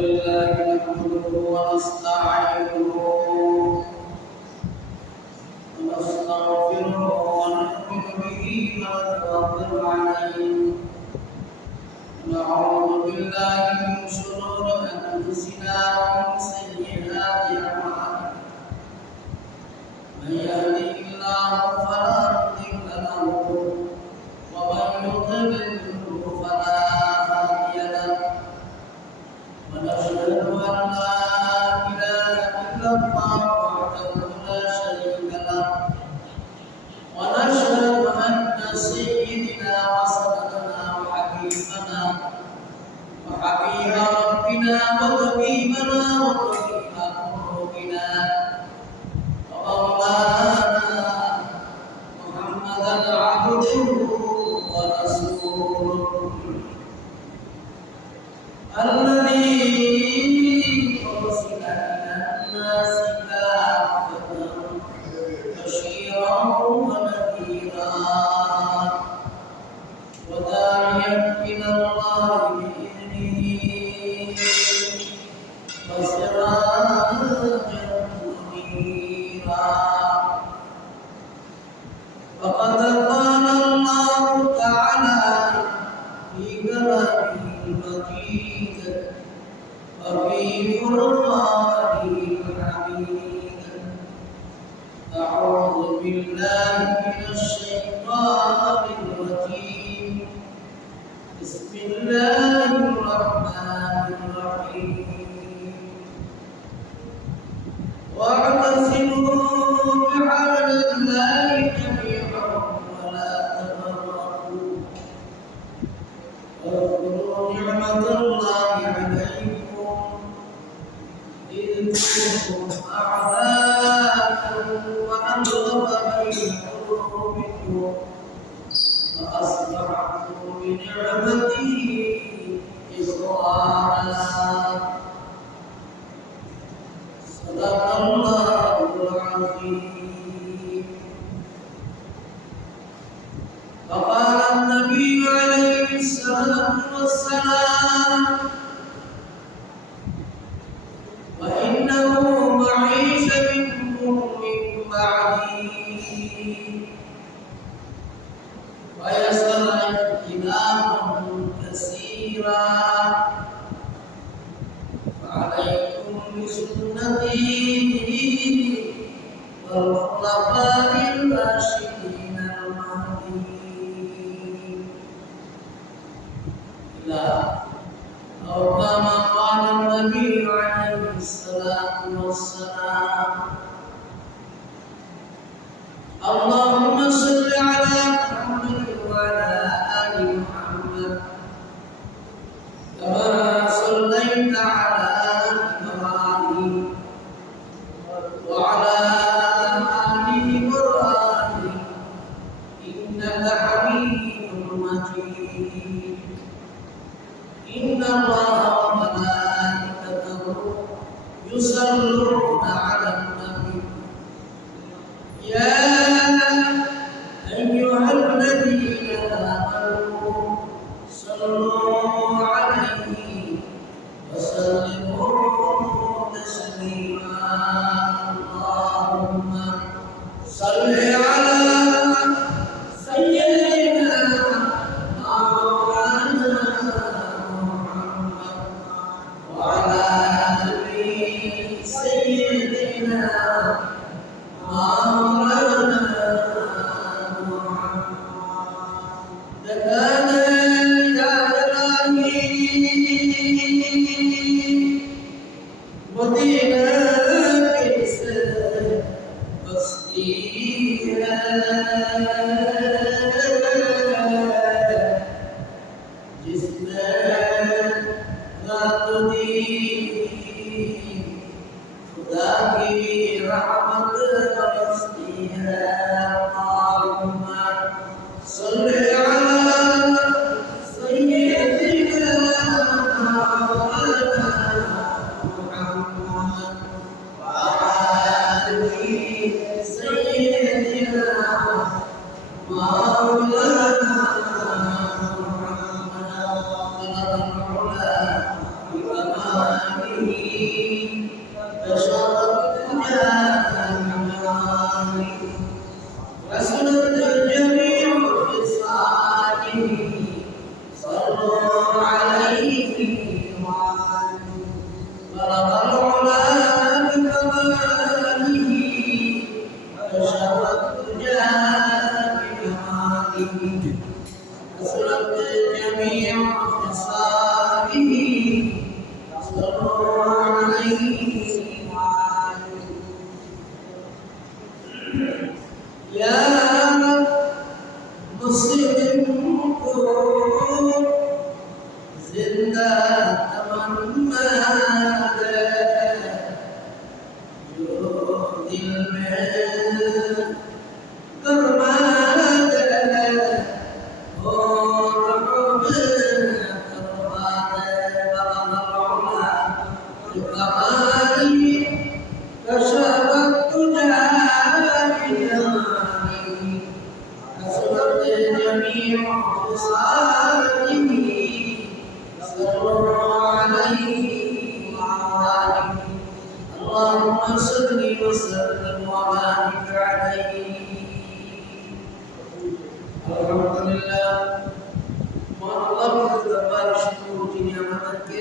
لله نحمده ونستعينه ونستغفره ونؤمن به ونتوكل عليه ونعوذ بالله من شرور أنفسنا ومن سيئات أعمالنا من يهده الله فلا مضل له ومن يضلل فلا هادي له ونشهد أن لا إله إلا الله وحده لا شريك له ونشهد أن سيدنا وسندنا وحبيبنا وحبيب ربنا وطبيبنا وطبيب قلوبنا ومولانا محمدا عبده ورسوله الذي أرسل إلى الناس كافة بشيرا ونذيرا وداعيا إلى الله بإذنه وسراجا منيرا فقد قال الله تعالى في كلامه المجيد وفي فرقانه الحميد أعوذ بالله من الشيطان الرجيم بسم الله الرحمن الرحيم واعتصموا بحبل الله جميعا ولا تفرقوا واذكروا نعمة الله عليكم إذ كنتم أعداء وألف بين قلوبكم فأصبحتم بنعمته إخوانا صدق الله العظيم. فقال النبي عليه الصلاة والسلام وإنه معيش منكم من بعدي ويسر اختلافا كثيرا فعليكم بسنتي والخلفاء الراشدين المهديين إلى أو كما قال النبي عليه الصلاة والسلام اللهم صل على محمد وعلى آل محمد كما صليت على إبراهيم وعلى آل إبراهيم إنك حميد مجيد إن الله وملائكته يصلون على النبي يا أيها الذين آمنوا صلوا عليه وسلموا تسليما اللهم صل على سيدنا مولانا محمد وعلى آل سيدنا مولانا محمد لكان يا إلهي ودينا بإحسان وصديقا جسنا لا تدين خداكي رحمة ورسلها اللهم صل على سيدنا مولانا محمد وعلى آل سيدنا مولانا محمد وخصاله صلوا عليه يا مسلم کو زندہ تمنا دے جو دل میں کرما دے اور رب کرما دے بلغنا کمالی کشفت تجاهي أسرت جميع خصاله صلوا عليه وعلى اللهم صل وسلم وبارك عليه الحمد لله والله দরবার শুকর যিনি আমাদেরকে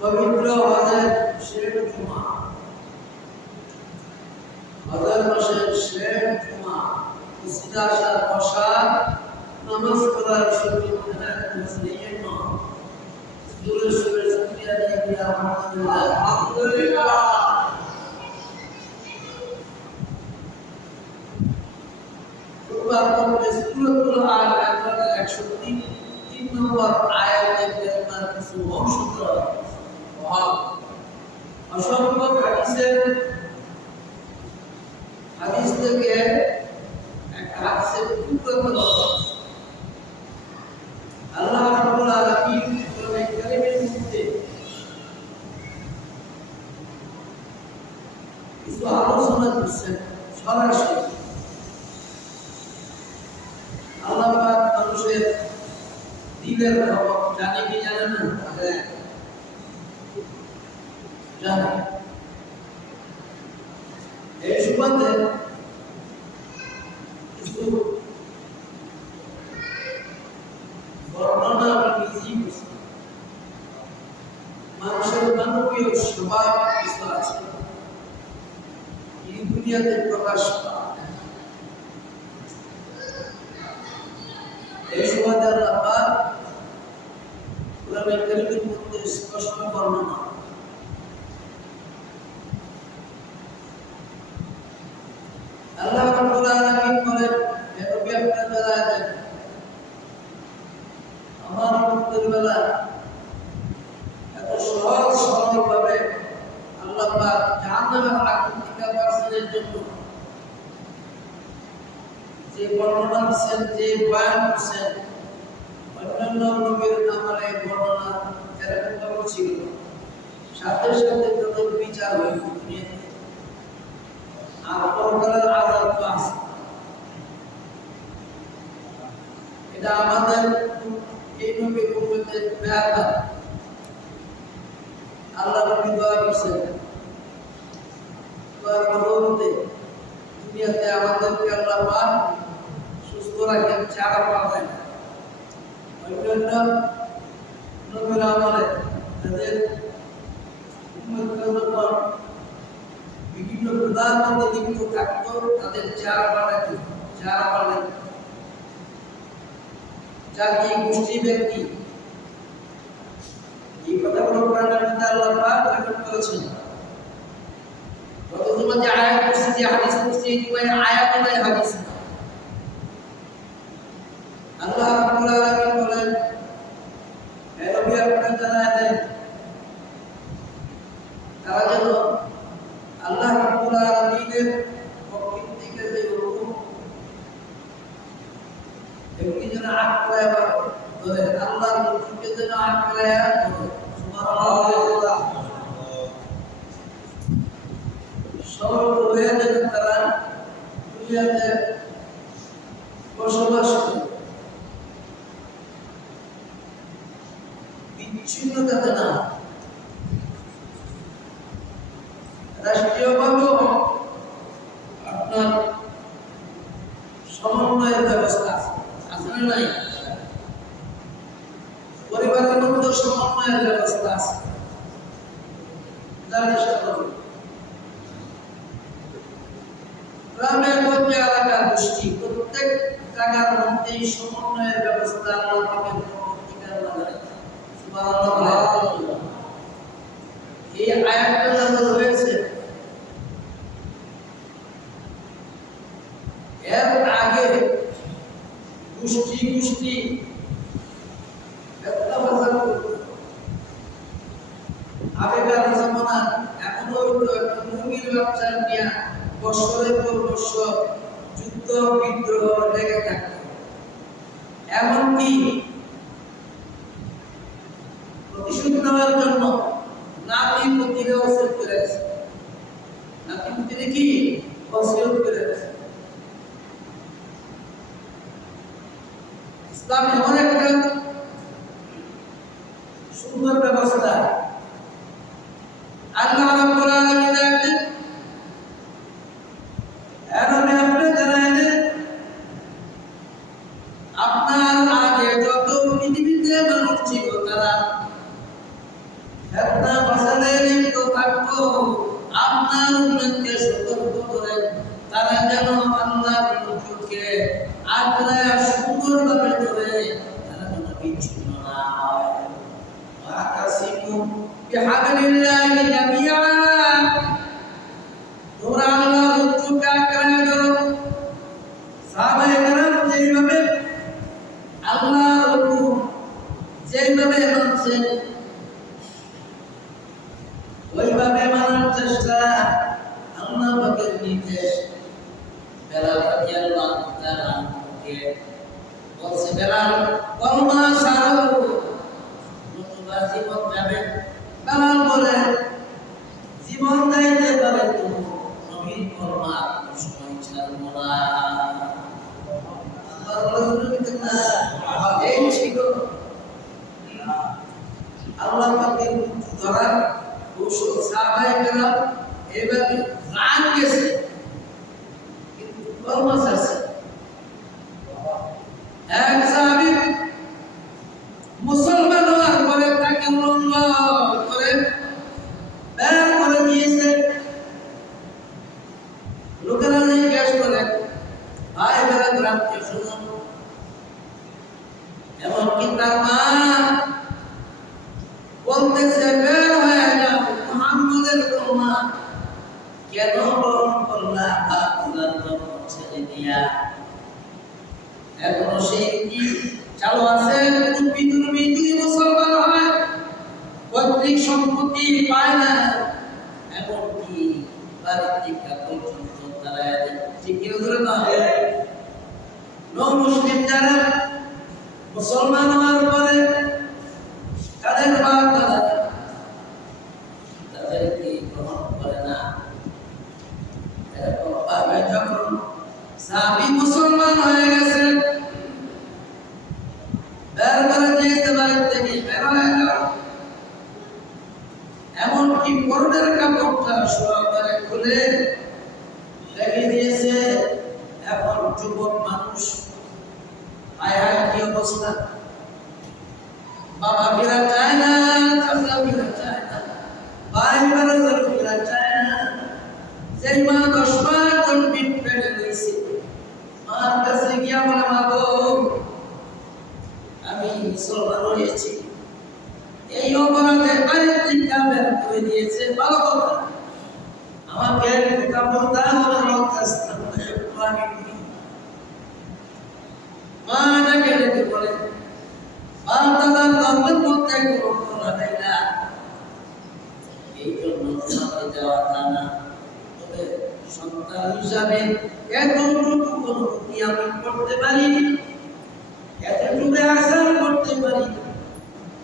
পবিত্র হজের শেষ জুমা হজের মাসের শেষ জুমা ইস্তিদাশার বসার নামাজ পড়ার সুযোগ মুসলিমের দূরে সুরে শুকরিয়া দিয়ে দিলাম আলহামদুলিল্লাহ সূরাতুল আল-ইমরান 103 নম্বর আয়াতের কারিমার কিছু অংশ অসংখ্য হাদিস থেকে একটা হাদিসের টুকরো আল্লাহ রাব্বুল আলামিন কোরআনে কারীমের মধ্যে কিছু আলোচনা করছেন সরাসরি আল্লাহ পাক মানুষের দিলের খবর জানে কি জানে না জানে এই সুবাদে কিছু বর্ণনা আমি নিজেই বুঝি মানুষের মানবীয় স্বভাব কিছু আছে এই দুনিয়াতে প্রকাশ পায় এই সুবাদে আল্লাহ পাক কোরআনে কারীমের মধ্যে স্পষ্ট বর্ণনা আল্লাহ রাব্বুল আলামিন বলেন হে নবী আপনি জানায় দেন আমার উম্মতের বেলা এত সহজ সরল ভাবে আল্লাহ পাক জাহান্নামের আগুন থেকে বাঁচানোর জন্য যে বর্ণনা দিচ্ছেন যে বয়ান করছেন অন্যান্য নবীর আমলে বর্ণনা এরকম ভাবে ছিল সাথে সাথে তাদের বিচার হয়ে দুনিয়াতে আর পরকালের আযাব তো আছে এটা আমাদের এই নবীর উম্মতের ব্যাপার আল্লাহ নবী দোয়া করছেন দোয়ার বদৌলতে দুনিয়াতে আমাদেরকে আল্লাহ পাক সুস্থ রাখেন চারা পাবেন অন্যান্য নবীর আমলে তাদের উম্মতের উপর বিভিন্ন প্রধানমন্ত্রী লিপ্ত থাকতো তাদের চারা পালেন জাতি গোষ্ঠী ব্যক্তি এই কথাগুলো কোরআনের মধ্যে আল্লাহ পাক রেকর্ড করেছেন গত জুমা যে আয়াত পড়ছি যে হাদিস পড়ছি এই জুমায় আয়াত নয় হাদিস না আল্লাহ রাব্বুল আলামিন বলেন হে নবী আপনি জানায় দেন তারা যেন আল্লাহ রাব্বুল আলামিনের পক্ষ থেকে যে হুকুম এমনি যেন আঁকড়ায় ধরে আল্লাহর হুকুমকে যেন আঁকড়ায় ধরে সুবহানাল্লাহ সরল হয়ে যেন তারা দুনিয়াতে বসবাস করে বিচ্ছিন্নতাতে না রাষ্ট্রীয়ভাবেও আপনার সমন্বয়ের ব্যবস্থা আছে না নাই পরিবারের মধ্যে সমন্বয়ের ব্যবস্থা আছে গ্রামের মধ্যে এলাকার গোষ্ঠী প্রত্যেক জায়গার মধ্যেই সমন্বয়ের ব্যবস্থা আল্লাহ বাচ্চা নিয়ে বৎসরের পর বৎসর যুদ্ধ বিদ্রোহ লেগে থাকত। এমনকি প্রতিশোধ নেওয়ার জন্য নাতি পুতিরা ওসিয়ত করে গেছে। নাতি পুতিরা কি ওসিয়ত করে গেছে। ইসলাম এমন একটা সুন্দর ব্যবস্থা। আল্লাহ রাব্বুল আলামিন দেখেন এরমে আপনি জানেন আপনার আগে যত পৃথিবীতে মানুষ ছিল তারা ফিতনা ফাসাদে লিপ্ত থাকতো, আপনার উম্মতকে সতর্ক করে তারা যেন আল্লাহর হুকুমকে আঁকড়ে সুন্দরভাবে ধরে তারা যেন বিচ্ছিন্ন না হয়। ওয়াতাসিমু বিহাবলিল্লাহি জামিআ, তোমরা আল্লাহর হুকুমকে আঁকড়ে ধরো। সাহাবায়ে কেরাম যেভাবে আল্লাহর হুকুম যেভাবে মানছেন ওইভাবে মানার চেষ্টা, আল্লাহ পাকের নির্দেশ। বেলাল রাদিয়াল্লাহু তাআলা কে বলছে, বেলাল কলমা ছাড়ো, নতুবা জীবন যাবে। বেলাল বলে, জীবন যাইতে পারে তো নবীর কলমা সময় ছাড়বো না। এই ছিল আল্লাহ পাকের ধরা কৌশল। সাহাবায়ে কেরাম এভাবে রান গেছে কিন্তু কলমা ছাড়ছে। এক সাহাবী মুসলমান হওয়ার পরে তাকে উলঙ্গ করে বের করে দিয়েছে। লোকেরা জিজ্ঞেস করে, ভাই বেড়া গ্রামকে শুনুন। এমনকি তার মা বলতেছে, বের হয়ে যাও, মুহাম্মদের কলমা কেন বরণ করলা আল্লাহর নাম ছেড়ে দিয়া? এখনো সেই কি চালু আছে? বিদ্রোহী যদি মুসলমান হয় পৈতৃক সম্পত্তি পায় না, এমনকি বাড়ির থেকে পর্যন্ত তারা ঠিক ধরে না। মুসলিম যারা মুসলমান হওয়ার পরে তাদের তাদেরকে গ্রহণ করে না। এরকম ভাবে যখন সাহাবী মুসলমান হয়ে গেছে, বের করে দিয়েছে বাড়ির থেকে, বের হয়ে যাও। এমনকি পরনের কাপড়টা সহকারে খুলে রেখে দিয়েছে। এখন যুবক মানুষ, হায় হায় কি অবস্থা! বাবা ফেরা চায় না, চাচা ফেরা চায় না, ভাই বারাদার ফেরা চায় না। যেই মা 10 মাস জন্মিত পেটে রয়েছে, মার কাছে গিয়া বলে, মা গো, আমি মুসলমান হয়েছি, এই অপরাধে বাড়ির থেকে বের করে দিয়েছে। ভালো কথা, আমাকে একটু কাপড় দাও, আমার লজ্জাস্থান মা ডাকে ডেকে বলে, বাপ দাদার ধর্মের মধ্যে গ্রহণ করা যায় না, এই জন্য তোমাকে দেওয়া যায় না। তবে সন্তান হিসাবে এতটুকু অনুভূতি আমি করতে পারি, এতটুকু আশা করতে পারি।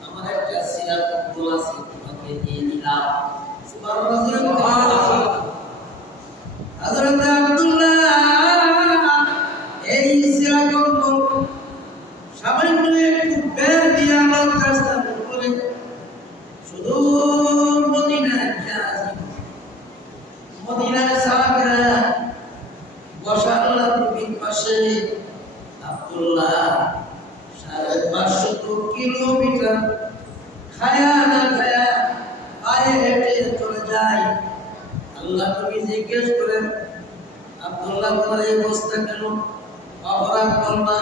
আমার একটা সিরাত আছে, তোমাকে দিয়ে দিলাম। সুবহানাল্লাহ। হযরত আব্দুল্লাহ এই সিরাত সামান্য একটু বের দিয়ে আল্লাহ রাস্তা করে শুধু মদিনায় গিয়েছে। মদিনায় সাহাবীরা বসা আল্লাহর নবীর পাশে। আব্দুল্লাহ 550 কিলোমিটার খায়া না খায়া পায়ে হেঁটে চলে যায়। আল্লাহ নবী জিজ্ঞেস করেন, আব্দুল্লাহ তোমার এই অবস্থা কেন? অপরাধ কলমা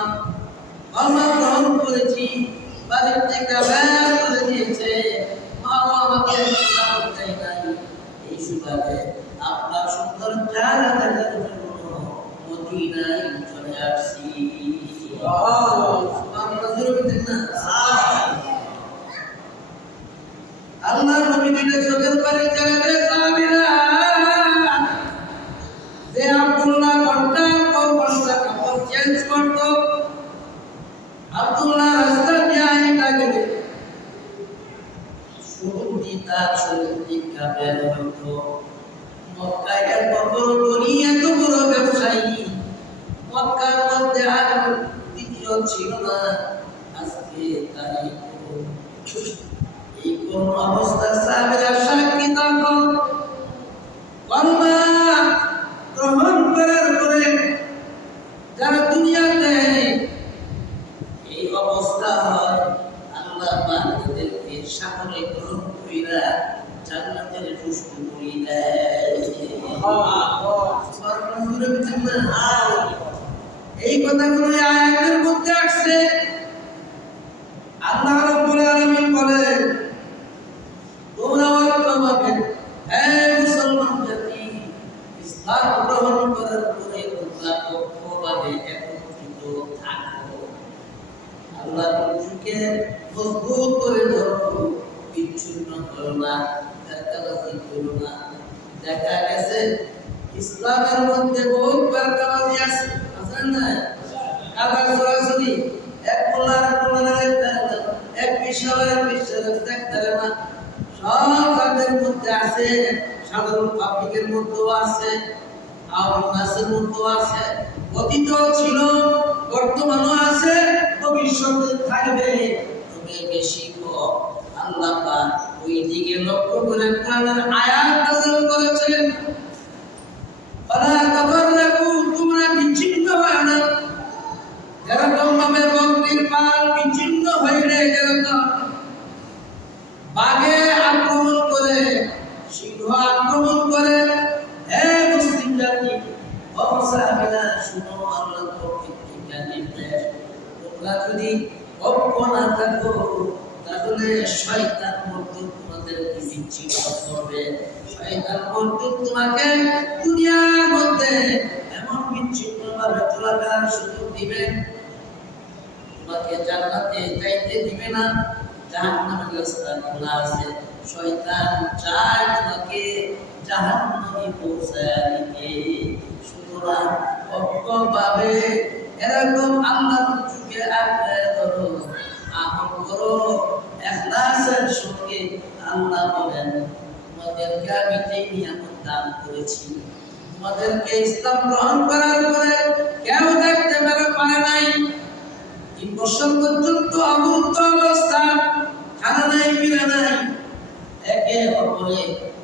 গ্রহণ করেছি, বাড়ির থেকে বের করে দিয়েছে, মাও আমাকে দেয় নাই, এই সুবাদে আপনার সুন্দর চেহারা দেখার জন্য মদিনায় চলে আসছি। আল্লাহ নবী দিলে চোখের পানি ছেড়ে সাহাবীরা তার শরীর থেকে বের হইতো। মক্কায় এত বড় ধনী, এত বড় ব্যবসায়ী, মক্কার মধ্যে আর দ্বিতীয় ছিল না। আজকে তাই এই কোন অবস্থা সাহাবীরা সাক্ষী তখন কলমা গ্রহণ করার পরে যারা দুনিয়াতে এই অবস্থা হয়, আল্লাহ পাক তাদেরকে সামনে গ্রহণ কইরা জান্নাতের পুষ্প করে দেয়। এই কথাগুলো আয়াতের মধ্যে আসছে। আল্লাহ রাব্বুল আলামিন বলেন, তোমরা ঐক্যভাবে হে মুসলমান জাতি, ইসলাম গ্রহণ করার পরে তোমরা ঐক্যভাবে একত্রিত থাকো। আল্লাহর যুগে মজবুত করে ধরো, বিচ্ছিন্ন করো না, ধাক্কাবাজি করো না। দেখা গেছে ইসলামের মধ্যে বহুত বারকাবাজি আছে, আছে না? কাবার সরাসরি এক মোল্লার এক বিশ্বাসের দেখতে না, সব তাদের মধ্যে আছে, সাধারণ পাবলিকের মধ্যেও আছে, আওয়াম নাসের মধ্যেও আছে, অতীত ছিল, বর্তমানও আছে, ভবিষ্যতে থাকবে। তবে বেশি আল্লাহ পাক ওই দিকে লক্ষ্য করে কোরআনের আয়াত নাযিল করেছেন, ওয়ালা তাফাররাকু, তোমরা বিচ্ছিন্ন হয় না। যেরকম ভাবে বকরির পাল বিচ্ছিন্ন হইলে যেরকম বাঘে আক্রমণ করে, সিংহ আক্রমণ করে, হে মুসলিম জাতি, ও সাহাবীরা শুনো, আল্লাহর পক্ষ থেকে নির্দেশ, তোমরা যদি ঐক্য না থাকো তাহলে শয়তান মর্দুদ তোমাদেরকে বিচ্ছিন্ন করবে। শয়তান মর্দুদ তোমাকে দুনিয়ার মধ্যে এমন বিচ্ছিন্ন ভাবে চলাফেরার সুযোগ দিবে, তোমাকে জান্নাতে যাইতে দিবে না, জাহান্নামের রাস্তা খোলা আছে। শয়তান চায় তোমাকে জাহান্নামে পৌঁছায় দিতে। সুতরাং ঐক্যভাবে এরকম আল্লাহর যুগে আঁকড়ে ধরো, আমল করো ইখলাসের সঙ্গে। আল্লাহ বলেন, তোমাদেরকে আমি যে নিয়ামত দান করেছি, তোমাদেরকে ইসলাম গ্রহণ করার পরে কেউ দেখতে পারে নাই। 3 বছর পর্যন্ত অমুক্ত অবস্থা, খানা নাই, পিনা নাই, একে অপরে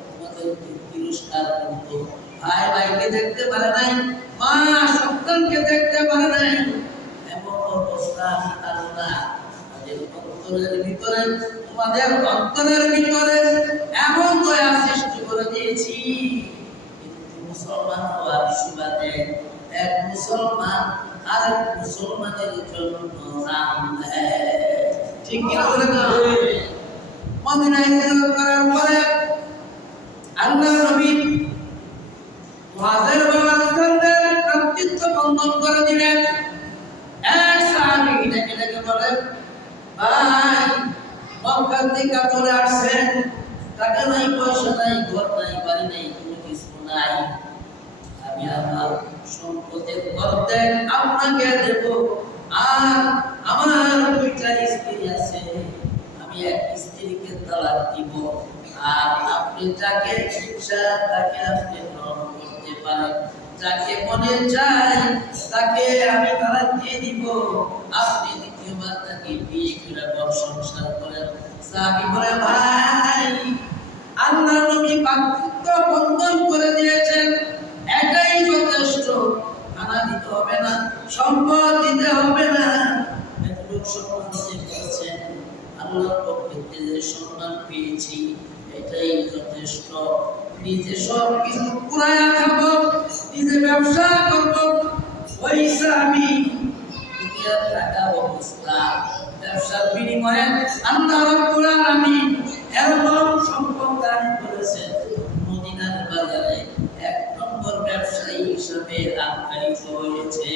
তোমাদেরকে তিরস্কার করত। ভাই ভাইকে দেখতে পারে নাই, মা সন্তানকে দেখতে পারে নাই। এমন অবস্থা আল্লাহ অন্তরের ভিতরে, তোমাদের অন্তরের ভিতরে এমন দয়া সৃষ্টি করে দিয়েছি। কিন্তু মুসলমান হওয়ার সুবাদে এক মুসলমান আরেক মুসলমানের জন্য জান দেয়। ঠিক কি বলে না? মদিনায় হিজরত করার পরে আল্লাহ নবী মুহাজির ও আনসারদের কর্তৃত্ব বন্ধন করে দিলেন। এক সাহাবী ডেকে বলেন, ভাই মক্কা থেকে চলে আসছেন, টাকা নাই, পয়সা নাই, ঘর নাই, বাড়ি নাই, কোনো কিছু নাই, আমি আমার সম্পদের অর্ধেক আপনাকে দেব, আর আমার 2টা স্ত্রী আছে, আমি এক স্ত্রীকে তালাক দিব, আর আপনি যাকে ইচ্ছা তাকে আপনি গ্রহণ করতে পারেন, যাকে মনে চায় তাকে আমি তালাক দিয়ে দিব, আপনি দ্বিতীয়বার তাকে বিয়ে করে ঘর সংসার করেন। সাহাবী বলে, ভাই আল্লাহ নবী কর্তৃত্ব বন্ধন করে দিয়েছেন, এটাই যথেষ্ট, খানা দিতে হবে না, সম্পদ দিতে হবে না, এতটুকু সম্মান দিয়েছেন, আল্লাহর পক্ষ থেকে যে সম্মান পেয়েছি এটাই যথেষ্ট। নিজে সব কিছু কুড়ায়া খাবো, নিজে ব্যবসা করবো। ওই সাহাবী দুনিয়ার টাকা অবস্থা, ব্যবসার বিনিময়ে আল্লাহ রাব্বুল আলামিন এরকম সম্পদ দান করেছেন, মদিনার বাজারে 1 নম্বর ব্যবসায়ী হিসেবে আখ্যায়িত হয়েছে।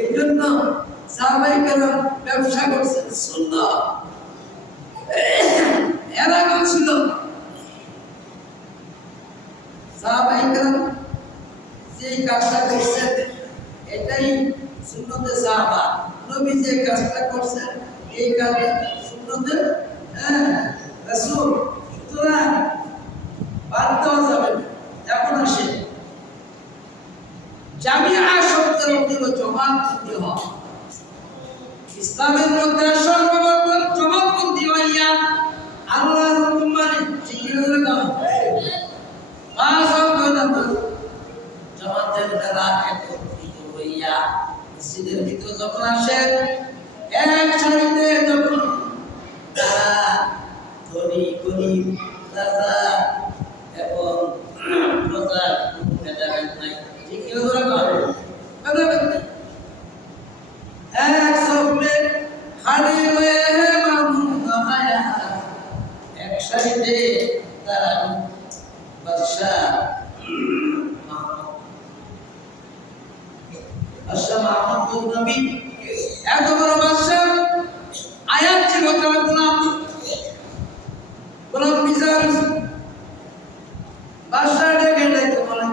এই জন্য সাহাবায়ে কেরাম ব্যবসা করছেন সুন্নাহ, এরকম ছিল। সাহাবায়ে কেরাম যে কাজটা করছেন এটাই সুন্নতে সাহাবা। নবী যে কাজটা করছেন এই কাজে সুন্নত সুন্নতে রাসূল। সুতরাং বাদ দেওয়া যাবে না। এখন আসে জামিয়া শব্দের অর্থ জমাতপন্থী হওয়া। ইসলামের মধ্যে সর্বপ্রথম জমাতপন্থী হইয়া আল্লাহর হুকুম মানে ঠিক না, পাঁচ ওয়াক্ত নামাজ জামাতের দ্বারা একত্রিত হইয়া মসজিদের ভিতরে যখন আসে, এক সারিতে যখন তারা ধনী গরিব রাজা এবং প্রজা ভেদাভেদ নাই, ঠিক ভেদাভেদ নাই, এক সফরে খাড়ি হয়ে এক সারিতে তারা বাদশাহ মাহমুদ নবী এত বড় বাদশাহ, আয়াত ছিল তার গোলাম মিজান বাদশাহ ডেকে ডেকে বলে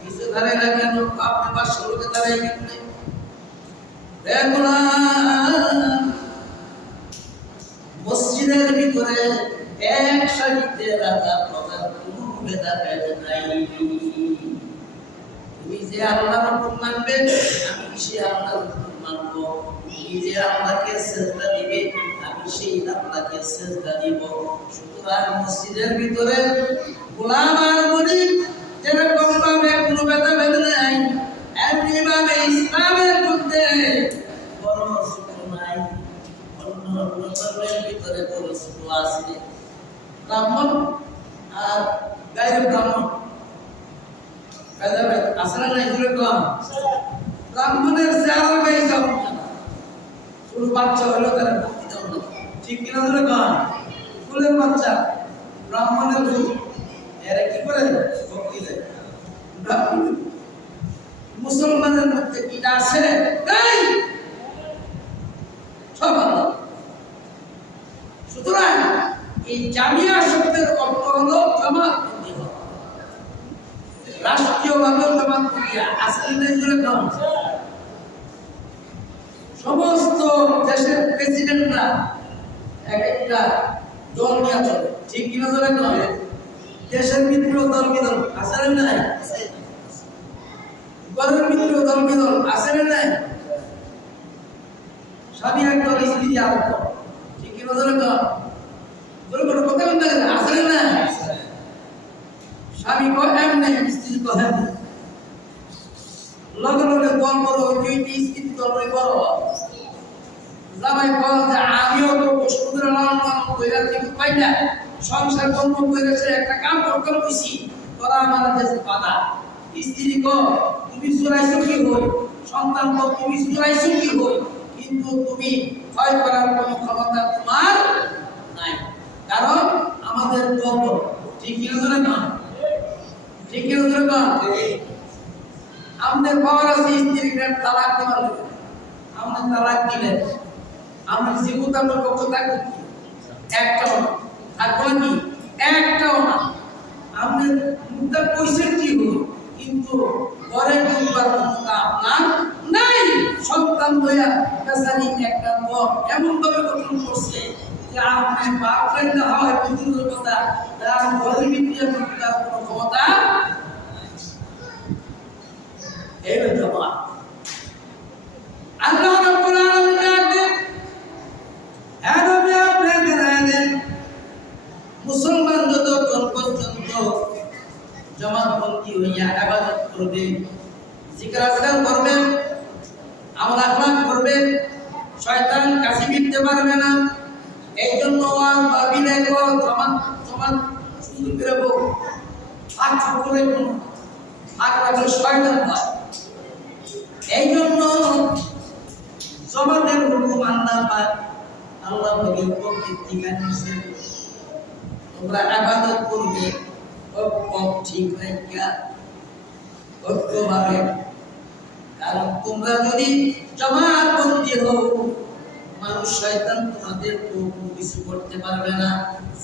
কিছু ধারে না কেন, আপনি বাদশাহ লোকে দাঁড়াই গেলে মসজিদের ভিতরে এক সারিতে রাজা প্রজার কোনো ভেদাভেদ নাই। তুমি যে আল্লাহর হুকুম মানবে, আমি সে আল্লাহর হুকুম মানব। তুমি যে আল্লাহকে সিজদা দিবে, আমি সেই আল্লাহকে সিজদা দিব। সুতরাং মসজিদের ভিতরে গোলাম আর গরিব যেরকম ভাবে কোনো ভেদাভেদ নাই, এমনি ভাবে ইসলামের মধ্যে বড় ছোট নাই। অন্য ধর্মের ভিতরে বড় ছোট আছে, ব্রাহ্মণ আর গায়ের ব্রাহ্মণ ভেদাভেদ আছে না নাই? ব্রাহ্মণের চেহারা গায়ে যাও না, ছোট বাচ্চা হলো তারা ভক্তি দাও না, ঠিক কিনা? ধরে কম ফুলের বাচ্চা ব্রাহ্মণের ভূত, এরা কি করে ভক্তি দেয়। মুসলমানের মধ্যে কি আছে? সব আল্লাহ। সুতরাং এই জামিয়া শব্দের অর্থ হলো জামাতপন্থী হওয়া। রাষ্ট্রীয়ভাবে জামাতপন্থী আসলে সমস্ত দেশের প্রেসিডেন্টরা এক একটা দল নিয়ে চলে, ঠিক কিনা? ধরে নয় দেশের মিত্র দল বিদল আছে না নাই? ঘরের মিত্র দল বিদল আছে না নাই? স্বামী এক দল, স্ত্রী আর দল, ঠিক কিনা? ধরে নয় কথা বলতে আছে না নাই? স্বামী কয় এমনি, স্ত্রী কয় এমনি, লগে লগে দল বড় দুইটি স্ত্রী দল বড়। জামাই কয় যে আমিও তো সুদের লালন পালন কইরা ঠিক পাই না, সংসার কর্ম করেছে, একটা কাম করতে কইছি, তোরা আমার দেশে বাধা। স্ত্রী কয় তুমি চুরাইছো কি হই, সন্তান কয় তুমি চুরাইছো কি হই, কিন্তু তুমি ভয় করার কোনো ক্ষমতা তোমার নাই, কারণ আমাদের গর্ব। ঠিক কি ধরে না? ঠিক কি ধরে না? আমাদের পাওয়ার আছে স্ত্রীকে তালাক দেওয়ার, আমাদের তালাক দিলেন, আমরা জীবন আপনার পক্ষ থাকবো একটাও না, থাকবো কি একটাও না। আমাদের মুদ্রা পয়সা কি হল, কিন্তু ঘরে ঢুকবার ক্ষমতা আপনার নাই। সন্তান দয়া বেচারি একটা দল এমন ভাবে গঠন করছে যে আপনি বাপরের না হয় বুদ্ধুর কথা, তার ঘরের ভিতরে ঢুকবার কোনো ক্ষমতা এই জমা। আল্লাহ রাব্বুল আলামিন ডাকেন, হ্যাঁ নবী আপনি জানেন মুসলমান যতক্ষণ পর্যন্ত জামাতপন্থী হইয়া ইবাদত করবে, জিকির আজকার করবে, আমল আখলাক করবে, শয়তান কাছে মিটতে পারবে না। এই জন্য আর ভাবিলে জামাত শুরু করব হাত করে হাত রাখলে শয়তান হয়। এই জন্য জামাতের হুকুম আল্লাহ পাকের প্রকৃতি মানছে, তোমরা ইবাদত করবে ঠিক রাখা ঐক্যভাবে। কারণ তোমরা যদি জামাতপন্থী হও, মানুষ শয়তান তোমাদের কোনো কিছু করতে পারবে না।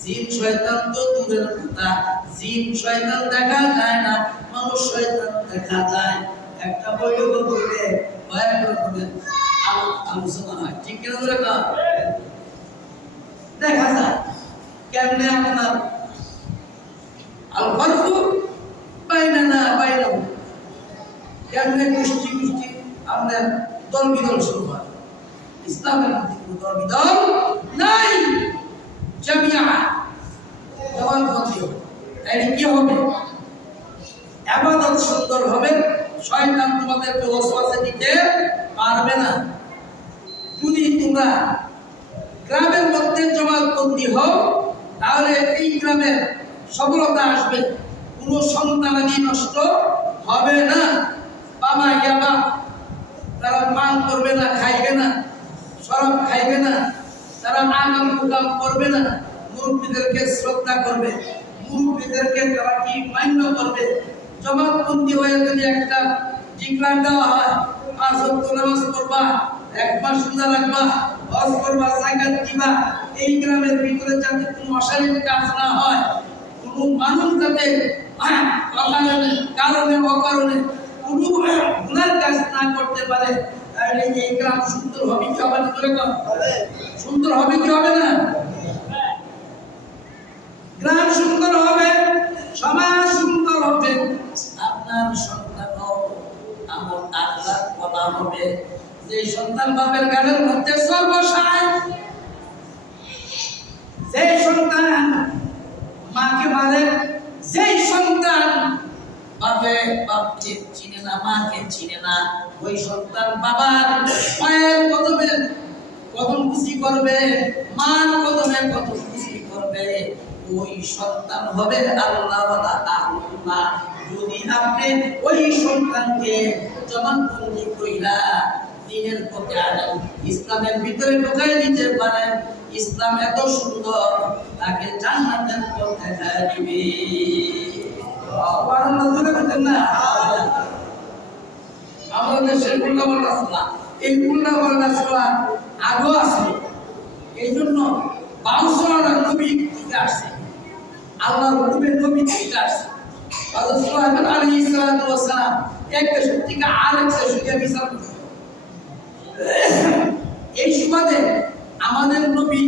জিন শয়তান তো দূরের কথা, জিন শয়তান দেখা যায় না, মানুষ শয়তান দেখা যায়। একটা বৈঠক বললে ভয়ানক রকমের আলোচনা হয়, ঠিক কিনা? ধরে কেমনে আপনার আল ফারকু বাইনানা বাইনাহু কেমনে গোষ্ঠী আপনার দল বিদল শুরু হয়। ইসলামের মধ্যে কোনো দল বিদল নাই, জামিয়া জবানবন্দি হবে। তাইলে কি হবে? ইবাদত সুন্দর হবে, শয়তান তোমাদেরকে ওয়াসওয়াসা দিতে পারবে না। যদি তোমরা গ্রামের মধ্যে জমাতবন্দি হও তাহলে এই গ্রামের সফলতা আসবে, কোনো সন্তানাদি নষ্ট হবে না। বাবা ইয়াবা তারা পান করবে না, খাইবে না, শরাব খাইবে না, তারা আগাম প্রোগ্রাম করবে না, মুরব্বীদেরকে শ্রদ্ধা করবে, মুরব্বীদেরকে তারা কি মান্য করবে। জমাতবন্দি হয়ে যদি একটা ডিক্লার দেওয়া হয় 5 ওয়াক্ত নামাজ পড়বা, 1 মাস রোজা রাখবা, হজ করবা, যাকাত দিবা, এই গ্রামের ভিতরে যাতে কোনো অশালীন কাজ না হয়, কোনো মানুষ যাতে কারণে অকারণে কোনো গুনার কাজ না করতে পারে, তাহলে এই গ্রাম সুন্দর হবে কি হবে না? সুন্দর হবে কি হবে না? গ্রাম সুন্দর হবে, সমাজ সুন্দর হবে, আপনার সন্তানও আমল আখলাক বলা হবে। যে সন্তান বাপের গালের মধ্যে সর্বসায়, যে সন্তান মাকে মারে, যে সন্তান বাপকে চিনে না, মাকে চিনে না, ওই সন্তান বাবার পায়ের কদমে কদম খুশি করবে, মার কদমে কদম খুশি করবে, ওই সন্তান হবে আল্লাহওয়ালা আল্লাহ। যদি আপনি ওই সন্তানকে জবানবন্দি কইরা দ্বীনের পথে আনেন, ইসলামের ভিতরে ঢুকাই দিতে পারেন, ইসলাম এত সুন্দর তাকে জান্নাতের পথ দেখায় দিবে। আমরা দেশের উল্লাপাল্লা রাসূল, এই উল্লাপাল্লা রাসূল আগেও আসলো, এই জন্য 22 নবী থেকে আসছে, আল্লাহর হুকুমে নবী থেকে আসছে। হযরত সুলাইমান আলাইহিস সালাতু ওয়াস সালাম এক দেশ থেকে আরেক দেশে গিয়ে বিচার করতে। এই সুবাদে আমাদের নবী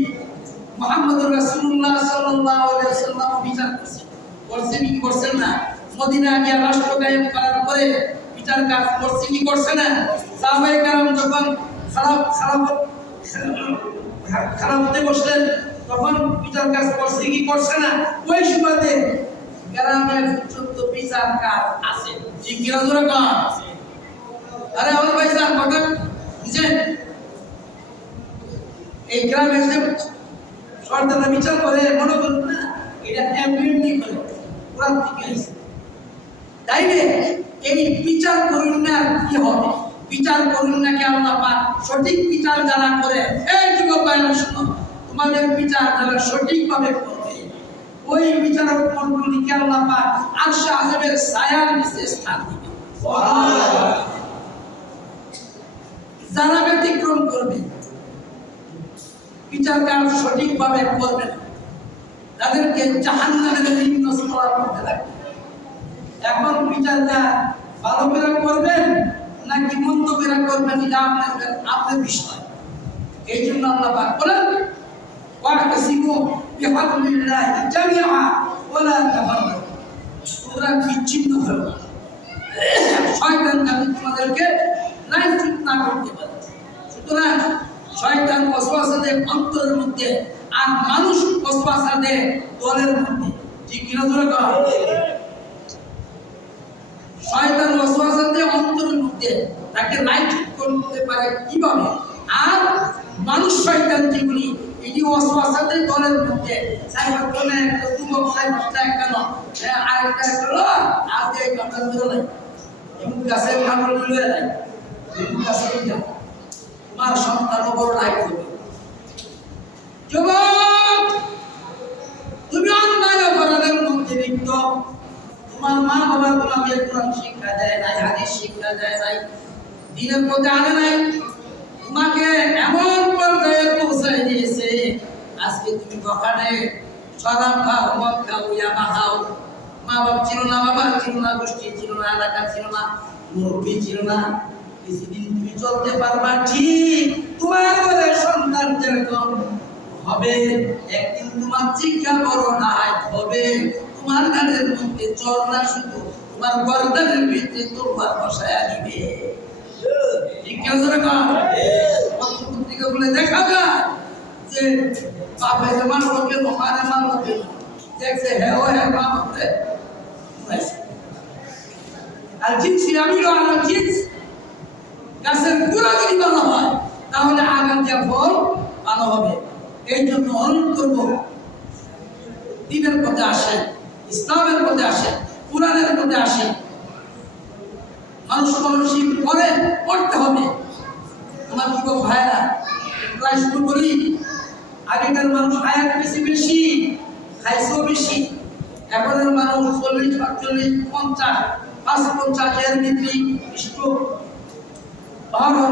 মুহাম্মদুর রাসূলুল্লাহ সাল্লাল্লাহু আলাইহি ওয়াসাল্লাম বিচার করছেন, করছেন কি করছেন না? মদিনা গিয়ে রাষ্ট্র কায়েম করার পরে বিচার কাজ করছে কি করছে না? সাহাবায়ে কেরাম যখন খারাপতে বসলেন তখন বিচার কাজ করছে কি করছে না? ওই সুবাদে গ্রামের পর্যন্ত বিচার কাজ আছে, ঠিক কি না? জোরে কন। আরে আমার ভাই স্যার কথা বুঝেন, এই গ্রামে যে সরকার বিচার করে মনে করুন না এটা এমনি করে কোরআন থেকে আসছে, তাই না? এই বিচার করুন না কি হবে? বিচার করুন না কে আল্লাহ পাক সঠিক বিচার যারা করে, এই যুবক ভাইরা শুনো, তোমাদের বিচার যারা সঠিকভাবে করবে ওই বিচারক মণ্ডলীকে আল্লাহ পাক আরশে আযমের ছায়ার নিচে স্থান দিবে। সুবহানাল্লাহ। যারা ব্যতিক্রম করবে, বিচার কাজ সঠিকভাবে করবে না, তাদেরকে জাহান্নামের নিম্ন স্তরের মধ্যে রাখবে। এখন বিচারটা ভালো করে করবেন নাকি মন্দ করে করবেন এটা আপনার বিষয়। এই জন্য আল্লাহ পাক বলেন ওয়াতাসিমু বিহাবলিল্লাহি জামিআ ওয়ালা তাফাররাকু, তোমরা বিচ্ছিন্ন হও না, শয়তান যাতে তোমাদেরকে লাইফিট না করতে পারে। সুতরাং শয়তান ওয়াসওয়াসা দেয় অন্তরের মধ্যে, আর মানুষ ওয়াসওয়াসা দেয় দলের মধ্যে, ঠিক কি না? জোরে কও। শয়তান ওয়াসওয়াসা দেয় অন্তরের মধ্যে, তাকে লাইফিট করতে পারে কিভাবে? আর মানুষ শয়তান যেগুলি এটি ওয়াসওয়াসা দেয় দলের মধ্যে, সাইবার কোনে একটা যুবক সাইবারটা কেন আরেকটা হলো আজকে এই কথা ধরে নাই, এমন কাছে কামড় দিলে নাই, এমন কাছে না, তোমার সন্তান বড় লাইফ হবে। যুবক তুমি অন্যায় অপরাধের মধ্যে লিপ্ত, তোমার মা বাবা তোমাকে কোরআন শিক্ষা দেয় নাই, হাদিস শিক্ষা দেয় নাই, দ্বীনের পথে আনে নাই, তোমাকে এমন পর্যায়ে পৌঁছায় দিয়েছে আজকে তুমি বখানে শরাব খাও, মদ খাও, ইয়াবা খাও, মা বাবা ছিল না, বাবা ছিল না, গোষ্ঠী ছিল না, এলাকা ছিল না, মুরব্বী ছিল না, কিছুদিন তুমি চলতে পারবা ঠিক, তোমার ঘরে সন্তান যেরকম হবে একদিন তোমার চিকা বড় নাই হবে তোমার গানের মধ্যে চর না শুধু তোমার গর্দানের ভিতরে তোমার বসায় দিবে ঠিক কেন পত্রিকা বলে দেখা যায় যে বাপে জমান লোকে মারে মান লোকে দেখছে হ্যাঁ ও হ্যাঁ বাপ আর জিনিস আমি জিনিস গাছের গোড়া যদি ভালো হয় তাহলে আগাম যা ফল ভালো হবে। এই জন্য অনুরোধ করবো দিনের পথে আসেন, ইসলামের পথে আসেন, কোরআনের পথে আসেন। মানুষই পড়তে হবে। আমার যুবক ভাইরা প্রায় শুরু করি, আগেকার মানুষ হায়াত বেশি খাইছেও বেশি, এখনের মানুষ 40, 45, 50, 55 এর ভিতরে স্ট্রোক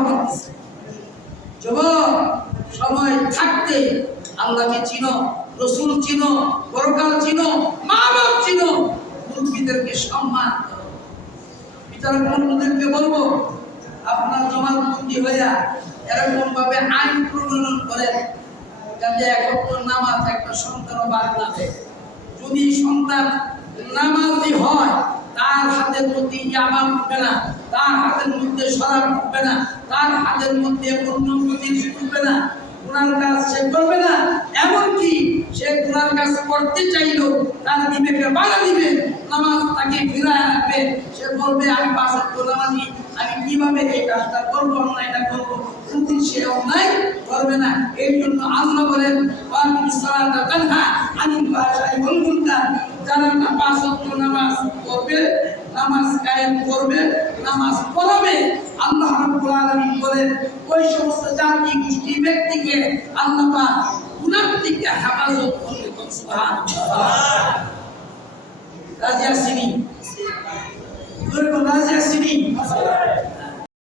করতেছে। যুবক সময় থাকতে আল্লাহকে চিনো, রসুল চিনো, পরকাল চিনো, মা বাপ চিনো, মুরব্বীদেরকে সম্মান করো। বিচারক মন্ডলীদেরকে বলবো আপনার জমাতবন্দি হইয়া এরকম ভাবে আইন প্রণয়ন করেন যাতে এক ওয়াক্ত নামাজ একটা সন্তান বাদ না দেয়। যদি সন্তান নামাজি হয় তার হাতের মধ্যে ইয়াবা উঠবে না, তার হাতের মধ্যে শরাব উঠবে না, তার হাতের মধ্যে অন্য জিনিস উঠবে না, গুনার কাজ সে করবে না। এমনকি সে গুনার কাজ করতে চাইলেও তার বিবেকে বাধা দিবে, নামাজ তাকে ফিরায় রাখবে। সে বলবে আমি 5 ওয়াক্ত নামাজি, আমি কিভাবে এই কাজটা করবো, অন্যায়টা করবো, কিন্তু সে অন্যায় করবে না। এই জন্য আল্লাহ বলেন যারা 5 ওয়াক্ত নামাজ পড়বে, নামাজ কায়েম করবে, নামাজ পড়াবে, আল্লাহ রাব্বুল আলামিন বলেন ওই সমস্ত জাতি গোষ্ঠী ব্যক্তিকে আল্লাহ পাক গুনাহ থেকে হেফাজত করবে। সুবহানাল্লাহ। রাজি আসেনি?